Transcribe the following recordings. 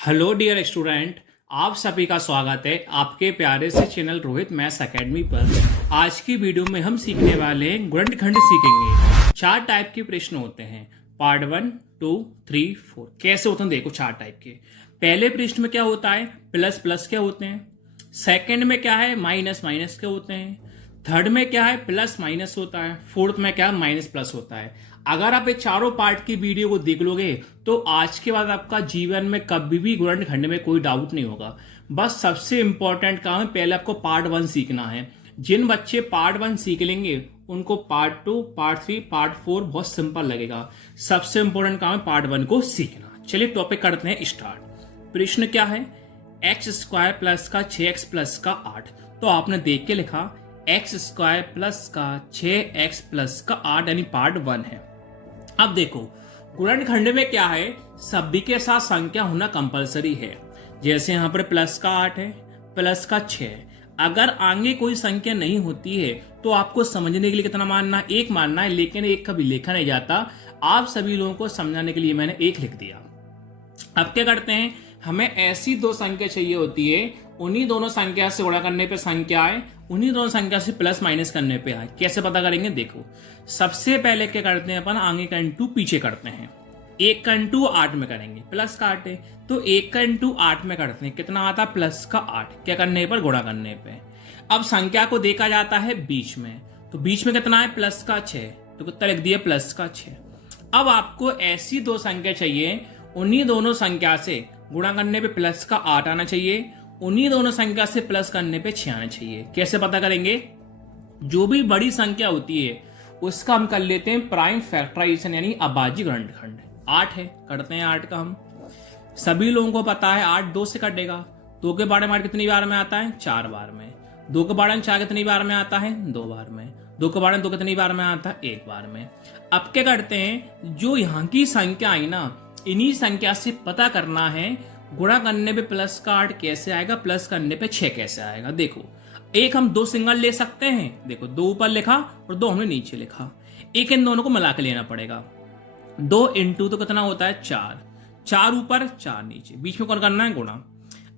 Hello dear student, आप सभी का स्वागत है आपके प्यारे से चैनल रोहित मैथ्स एकेडमी पर। आज की वीडियो में हम सीखने वाले हैं गुणनखंड सीखेंगे। चार टाइप के प्रश्न होते हैं, पार्ट 1, 2, 3, 4। कैसे होते हैं देखो चार टाइप के। पहले प्रश्न में क्या होता है, प्लस प्लस क्या होते हैं। सेकंड में क्या है, माइनस माइनस क्या होते हैं। थर्ड में क्या है, प्लस माइनस होता है। फोर्थ में क्या है, माइनस प्लस होता है। अगर आप ये चारों पार्ट की वीडियो को देख लोगे तो आज के बाद आपका जीवन में कभी भी गुणनखंड में कोई डाउट नहीं होगा। बस सबसे इंपॉर्टेंट काम है, पहले आपको पार्ट 1 सीखना है। जिन बच्चे पार्ट 1 सीख लेंगे उनको पार्ट 2, पार्ट 3, पार्ट 4 बहुत सिंपल लगेगा। सबसे इंपॉर्टेंट काम है पार्ट 1 को सीखना। चलिए टॉपिक करते हैं स्टार्ट। प्रश्न क्या है, एक्स स्क्वायर प्लस का 6x प्लस का 8। तो आपने देख के लिखा एक्स स्क्वायर प्लस का 6x प्लस का 8 यानी पार्ट 1 है। अब देखो गुणनखंड में क्या है, सभी के साथ संख्या होना कंपलसरी है। जैसे यहां पर प्लस का 8 है, प्लस का 6 है। अगर आगे कोई संख्या नहीं होती है तो आपको समझने के लिए कितना मानना है, 1 मानना है। लेकिन एक कभी लिखा नहीं जाता, आप सभी लोगों को समझाने के लिए मैंने 1 लिख दिया। अब क्या करते हैं, हमें ऐसी दो संख्या चाहिए होती है, उन्हीं दोनों संख्या से गुणा करने पे संख्या आए, उन्हीं दोनों संख्या से प्लस माइनस करने पे आए। कैसे पता करेंगे देखो, सबसे पहले क्या करते हैं अपन, आगे का इंटू पीछे करते हैं। 1 का इंटू 8 में करेंगे, प्लस का 8 है तो 1 का इंटू 8 में करते हैं, कितना आता है प्लस का 8। क्या करने पर, गुणा करने पे। अब संख्या को देखा जाता है बीच में, तो बीच में कितना है प्लस का 6, तो कितना लिख दिया प्लस का 6। अब आपको ऐसी दो संख्या चाहिए, उन्हीं दोनों संख्या से गुणा करने पे प्लस का 8 आना चाहिए, उन्हीं दोनों संख्या से प्लस करने पे 6 आना चाहिए। कैसे पता करेंगे, जो भी बड़ी संख्या होती है उसका हम कर लेते हैं प्राइम फैक्टराइजेशन यानी अभाज्य गुणनखंड। 8 है, करते हैं 8 का हम। सभी लोगों को पता है 8 2 से कटेगा। 2 के बारे में 8 कितनी बार में आता है, 4 बार में। 2 के बारे में 4 कितनी बार में आता है, 2 बार में। 2 के बारे में 2 कितनी बार में आता है, 1 बार में। अब क्या करते हैं, जो यहाँ की संख्या आई ना, इन्हीं संख्या से पता करना है गुणा करने पे प्लस का 8 कैसे आएगा, प्लस करने पे 6 कैसे आएगा। देखो एक हम 2 सिंगल ले सकते हैं, देखो 2 ऊपर लिखा और 2 हमने नीचे लिखा। एक इन दोनों को मिला के लेना पड़ेगा। 2 इंटू तो कितना होता है 4, 4 ऊपर 4 नीचे, बीच में कौन करना है, गुणा।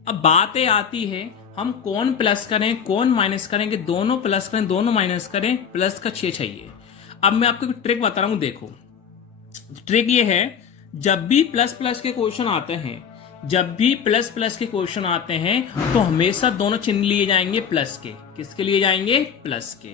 अब बातें आती है हम कौन प्लस करें कौन माइनस करेंगे, दोनों प्लस करें दोनों माइनस करें, प्लस का 6 चाहिए। अब मैं आपको ट्रिक बता रहा हूं, देखो ट्रिक ये है, जब भी प्लस प्लस के क्वेश्चन आते हैं, जब भी प्लस प्लस के क्वेश्चन आते हैं तो हमेशा दोनों चिन्ह लिए जाएंगे प्लस के। किसके लिए जाएंगे, प्लस के।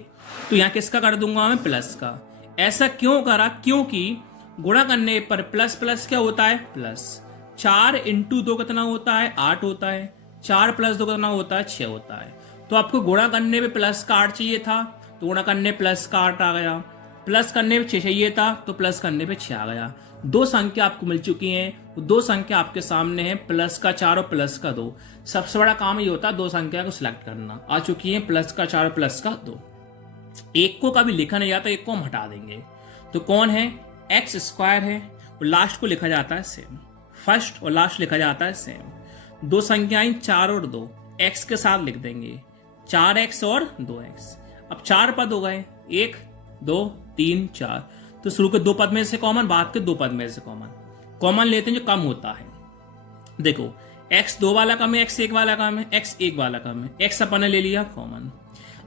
तो यहां किसका कर दूंगा मैं, प्लस का। ऐसा क्यों करा, क्योंकि गुणा करने पर प्लस प्लस क्या होता है, प्लस। 4 इंटू 2 कितना होता है, 8 होता है। 4 प्लस 2 कितना होता है, 6 होता है। तो आपको गुणा करने पे प्लस का 8 चाहिए था, तो गुणा करने प्लस का 8 आ गया। प्लस करने पे 6 चाहिए था, तो प्लस करने पे 6 आ गया। दो संख्या आपको मिल चुकी हैं, दो संख्या आपके सामने है, प्लस का 4 और प्लस का 2। सबसे बड़ा काम ये होता है दो संख्या को सिलेक्ट करना। आ चुकी है प्लस का 4 और प्लस का 2। एक को कभी लिखा नहीं जाता, एक को हम हटा देंगे। तो कौन है, एक्स स्क्वायर है, और लास्ट को लिखा जाता है सेम। फर्स्ट और लास्ट लिखा जाता है सेम। दो संख्याएं 4 और 2 एक्स के साथ लिख देंगे, 4x और 2x। अब 4 पद हो गए, 1 2 3 4। तो शुरू के 2 पद में से कॉमन, बाद के 2 पद में से कॉमन लेते हैं जो कम होता है। देखो x 2 वाला कम है, x 1 वाला कम है, x 1 वाला कम है, x अपन ने ले लिया कॉमन।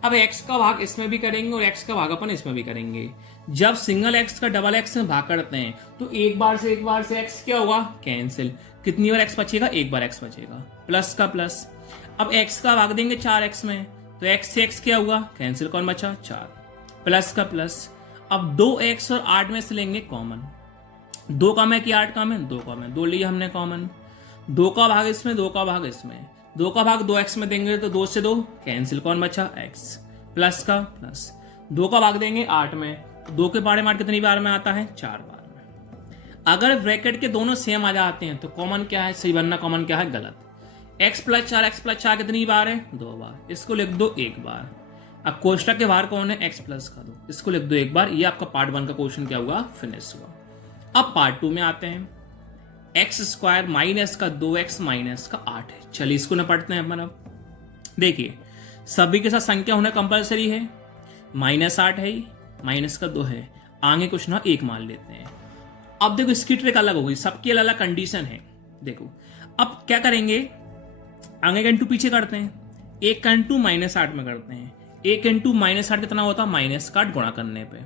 अब x का भाग इसमें भी करेंगे और x का भाग अपन इसमें भी करेंगे। जब सिंगल x का डबल x में भाग करते हैं तो एक बार से x क्या होगा, कैंसिल। कितनी बार x बचेगा, एक बार x बचेगा, प्लस का प्लस। अब x का भाग देंगे 4x में, तो x से x क्या हुआ, कैंसिल, कौन बचा 4, प्लस का प्लस। अब 2x और 8 में से लेंगे कॉमन। 2 कम है कि 8 कम है, 2 कम है, 2 लिया हमने कॉमन। 2 का भाग इसमें, 2 का भाग इसमें। 2 का भाग 2x में देंगे तो 2 से 2 कैंसिल, कौन बचा x, प्लस का प्लस। 2 का भाग देंगे 8 में, तो 2 के बारे में 8 कितनी बार में आता है, 4 बार में। अगर ब्रैकेट के दोनों सेम आ जाते हैं तो कॉमन क्या है, सही बनना, कॉमन क्या है, गलत। x प्लस 4 कितनी बार है, 2 बार। इसको लिख दो 1 बार। अब कोष्टक के बाहर कौन है, x प्लस का 2, इसको लिख दो 1 बार। ये आपका पार्ट 1 का क्वेश्चन क्या हुआ, फिनिश हुआ। अब पार्ट 2 में आते हैं, एक्स स्क्वायर माइनस का 2x माइनस का 8 है। चलिए इसको निपटते हैं अपन। अब देखिए सभी के साथ संख्या होना कंपलसरी है, -8 है, माइनस का 2 है, आगे कुछ ना 1 मान लेते हैं। अब देखो इसकी ट्रिक अलग होगी, सबकी अलग अलग कंडीशन है। देखो अब क्या करेंगे, आगे का इंटू पीछे करते हैं, 1 का इंटू -8 में करते हैं। 1 इंटू -8 कितना होता है, माइनस का 8 गुणा करने पे।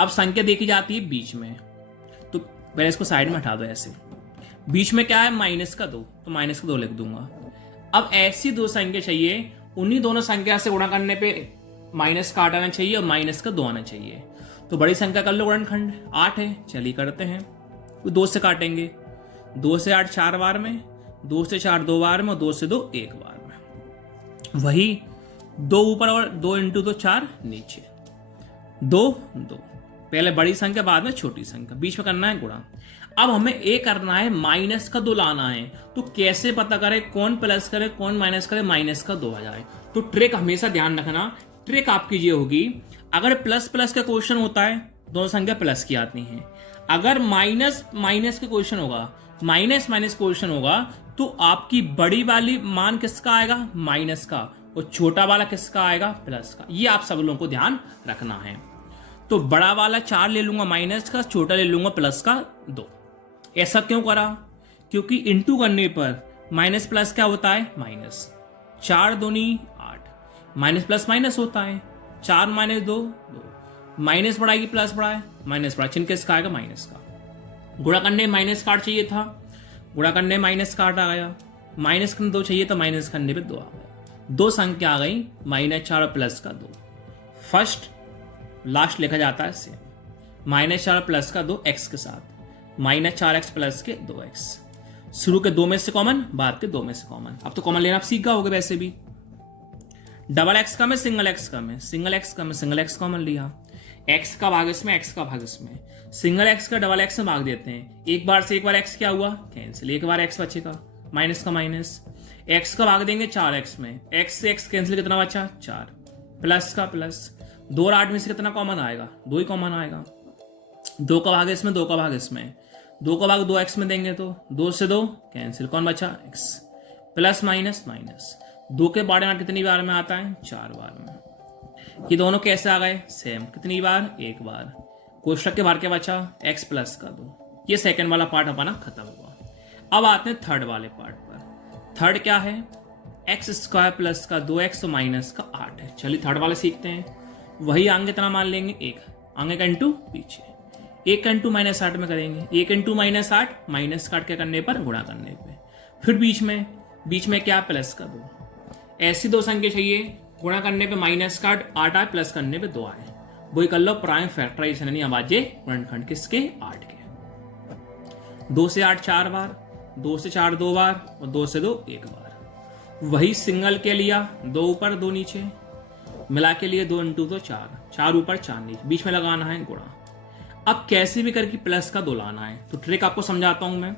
अब संख्या देखी जाती है बीच में, तो पहले इसको साइड में हटा दो ऐसे। बीच में क्या है, -2, तो -2 लिख दूंगा। अब ऐसी दो संख्या चाहिए, उन्हीं दोनों संख्या से गुणा करने पे माइनस का 8 आना चाहिए और -2 आना चाहिए। तो बड़ी संख्या कर लो गुणनखंड, 8 है, चलिए करते हैं। 2 से काटेंगे, 2 से 8 4 बार में, 2 से 4 2 बार में और 2 से 2 1 बार में। वही 2 ऊपर और 2 इंटू 2 4 नीचे, 2 2। पहले बड़ी संख्या बाद में छोटी संख्या, बीच में करना है गुणा। अब हमें ए करना है, -2 लाना है। तो कैसे पता करें कौन प्लस करे कौन माइनस करे, -2 आ जाए। तो ट्रिक हमेशा ध्यान रखना, ट्रिक आपकी ये होगी, अगर प्लस प्लस का क्वेश्चन होता है दोनों संख्या प्लस की आती हैं। अगर माइनस माइनस का क्वेश्चन होगा, माइनस माइनस क्वेश्चन होगा, तो आपकी बड़ी वाली मान किसका आएगा, माइनस का, और छोटा वाला किसका आएगा, प्लस का। ये आप सब लोगों को ध्यान रखना है। तो बड़ा वाला 4 ले लूंगा माइनस का, छोटा ले लूंगा प्लस का 2। ऐसा क्यों करा, क्योंकि इंटू करने पर माइनस प्लस क्या होता है, माइनस। 4 दूनी 8, माइनस प्लस माइनस होता है, 4 - 2 2। माइनस बढ़ाएगी प्लस बढ़ाए, माइनस बढ़ा, चिन्ह किसका आएगा, माइनस का। गुणा करने माइनस का 8 चाहिए था, गुणा करने माइनस का 8 आ गया। माइनस करने 2 चाहिए था, माइनस करने पे 2 आ गया। 2 संख्या आ गई, -4 और प्लस का 2। फर्स्ट लास्ट लिखा जाता है सेम, -4 प्लस का 2 x के साथ, -4x प्लस के 2x। शुरू के 2 में से कॉमन, बाद के 2 में से कॉमन। अब तो कॉमन लेना आप सीख गए होगे वैसे भी। डबल x कम है, सिंगल x कम है, सिंगल x कम है, सिंगल x कॉमन लिया। x का भाग इसमें, x का भाग इसमें, सिंगल x का डबल x में भाग देते हैं। एक बार से एक बार x क्या हुआ, कैंसिल, एक बार x बचेगा, माइनस का माइनस। x का भाग देंगे 4x में, x से x कैंसिल, कितना बचा 4, प्लस का प्लस। 2 और 8 में से कितना कॉमन आएगा, 2 ही कॉमन आएगा। 2 का भाग इसमें, 2 का भाग इसमें, 2 का भाग 2x में देंगे तो 2 से 2 कैंसिल, कौन बचा x, प्लस माइनस माइनस। 2 के बारे में कितनी बार में आता है, 4 बार में। ये दोनों कैसे आ गए, सेम, कितनी बार, 1 बार। कोष्टक के बाहर क्या बचा, x प्लस का 2। ये सेकंड वाला पार्ट अपना खत्म हुआ। अब आते हैं थर्ड वाले पार्ट पर। थर्ड क्या है, x² प्लस का 2x तो माइनस का 8 है। चलिए थर्ड वाले सीखते हैं। वही आगे कितना मान लेंगे, 1, आगे का इंटू पीछे, 1 का इंटू -8 में करेंगे। 1 इंटू -8, माइनस काट के करने पर, गुणा करने पे। फिर बीच में क्या, प्लस का 2। ऐसी दो संख्या चाहिए, गुणा करने पे माइनस का 8 आए, प्लस करने पे 2 आए। वही कर लो प्राइम फैक्टराइजेशन, यानी अभाज्य गुणनखंड किसके, 8 के। 2 से 8 4 बार, 2 से 4 2 बार और 2 से 2 1 बार। वही सिंगल के लिया, 2 ऊपर 2 नीचे, मिला के लिए 2 इंटू 2 4, 4 ऊपर 4 नीचे, बीच में लगाना है गुणा। अब कैसे भी करके प्लस का 2 लाना है। तो ट्रिक आपको समझाता हूं मैं।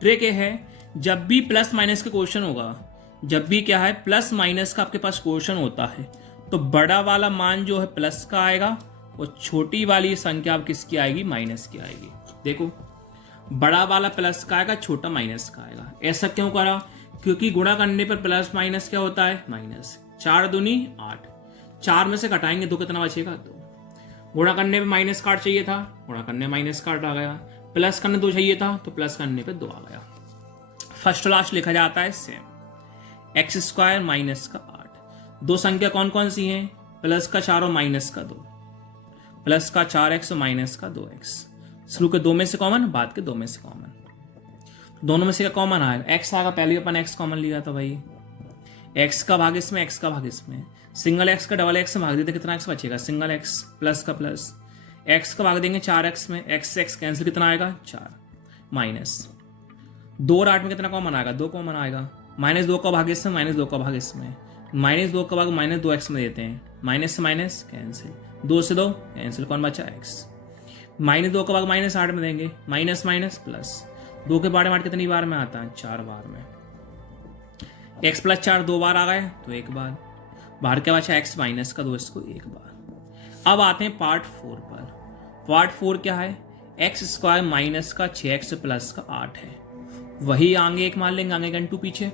ट्रिक ये है, जब भी प्लस माइनस का क्वेश्चन होगा, जब भी क्या है, प्लस माइनस का आपके पास क्वेश्चन होता है, तो बड़ा वाला मान जो है प्लस का आएगा और छोटी वाली संख्या अब किसकी आएगी, माइनस की आएगी। देखो बड़ा वाला प्लस का आएगा, छोटा माइनस का आएगा। ऐसा क्यों करा, क्योंकि गुणा करने पर प्लस माइनस क्या होता है, माइनस। 4 दूनी 8, 4 में से घटाएंगे 2, कितना बचेगा 2। गुणा करने पे माइनस कार्ड चाहिए था, गुणा करने माइनस कार्ड आ गया। प्लस करने 2 चाहिए था, तो प्लस करने पे 2 आ गया। फर्स्ट लास्ट लिखा जाता है सेम, x² माइनस का 8। दो संख्या कौन कौन सी हैं, प्लस का 4 और माइनस का 2, प्लस का 4x और माइनस का 2x। शुरू के 2 में से कॉमन, बाद के 2 में से कॉमन। दोनों में से क्या कॉमन आएगा, x आएगा, पहले अपन x कॉमन लिया था भाई। x का भाग इसमें, x का भाग इसमें, सिंगल x का डबल x में भाग देते, कितना x बचेगा, सिंगल x, प्लस का प्लस। x का भाग देंगे 4x में, x से x कैंसिल, कितना आएगा 4, माइनस 2 और 8 में कितना कॉमन आएगा, 2 कॉमन आएगा। -2 का भाग इसमें, -2 का भाग इसमें, -2 का भाग -2x में देते हैं, माइनस से माइनस कैंसिल, 2 से 2 कैंसिल, कौन बचा x। -2 का भाग -8 में देंगे, माइनस माइनस प्लस। 2 के बारे में 8 कितनी बार में आता है, 4 बार में। x प्लस 4 2 बार आ गए, तो 1 बार। बाहर क्या बचा, x माइनस का 2, इसको 1 बार। अब आते हैं पार्ट 4 पर। पार्ट 4 क्या है, x² माइनस का 6x प्लस का 8 है। वही आगे 1 मान लेंगे, आगे का इंटू पीछे।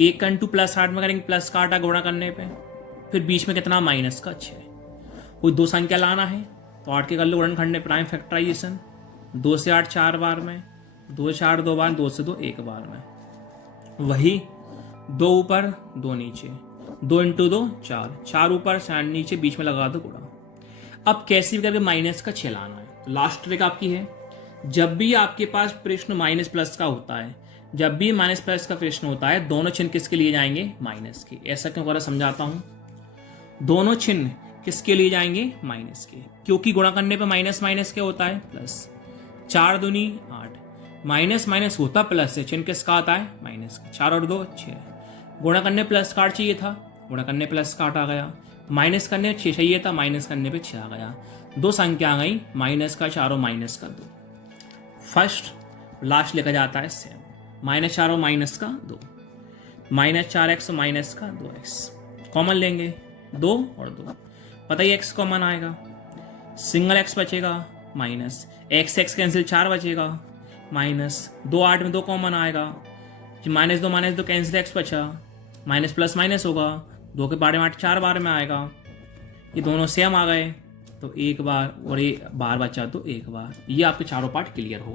1 का इंटू +8 में करेंगे, प्लस का 8 गुणा करने पे। फिर बीच में कितना, माइनस का 6। कोई 2 संख्या लाना है, तो 8 के कर लो गुणनखंड में प्राइम फैक्टराइजेशन। 2 से 8 4 बार में, 2 4 2 बार, 2 से 2 1 बार में। वही 2 ऊपर 2 नीचे, 2 × 2 4, 4 ऊपर 4 नीचे, बीच में लगा दो गुणा। अब कैसे भी करके माइनस का 6 लाना है। तो लास्ट ट्रिक आपकी है, जब भी आपके पास प्रश्न माइनस प्लस का होता है, जब भी माइनस प्लस का प्रश्न होता है, दोनों चिन्ह किसके लिए जाएंगे? माइनस के। ऐसा क्यों करा समझाता हूं। दोनों चिन्ह किसके लिए जाएंगे? माइनस के, क्योंकि गुणा करने पे माइनस माइनस क्या होता है? प्लस। 4 दूनी 8, माइनस माइनस होता प्लस से, चिन्ह किसका आता है? माइनस का। 4 और 2 6, गुणा करने प्लस का 8 चाहिए था, गुणा करने प्लस का 8 आ गया। माइनस करने 6 चाहिए था, माइनस करने पे 6 आ गया। 2 संख्या आ गई, माइनस का 4 और माइनस का 2। फर्स्ट लास्ट लिखा जाता है सेम। -4 और माइनस का 2, -4x और माइनस का 2x। कॉमन लेंगे 2 और 2, पता ही x कॉमन आएगा, सिंगल x बचेगा, माइनस x कैंसिल 4 बचेगा, माइनस 2 8 में 2 कॉमन आएगा, -2 कैंसिल x बचा, माइनस प्लस माइनस होगा, 2 के बारे में 8 4 बार में आएगा, ये दोनों सेम आ गए, तो 1 बार और 1 बार बचा तो 1 बार। ये आपके चारों पार्ट क्लियर होगा।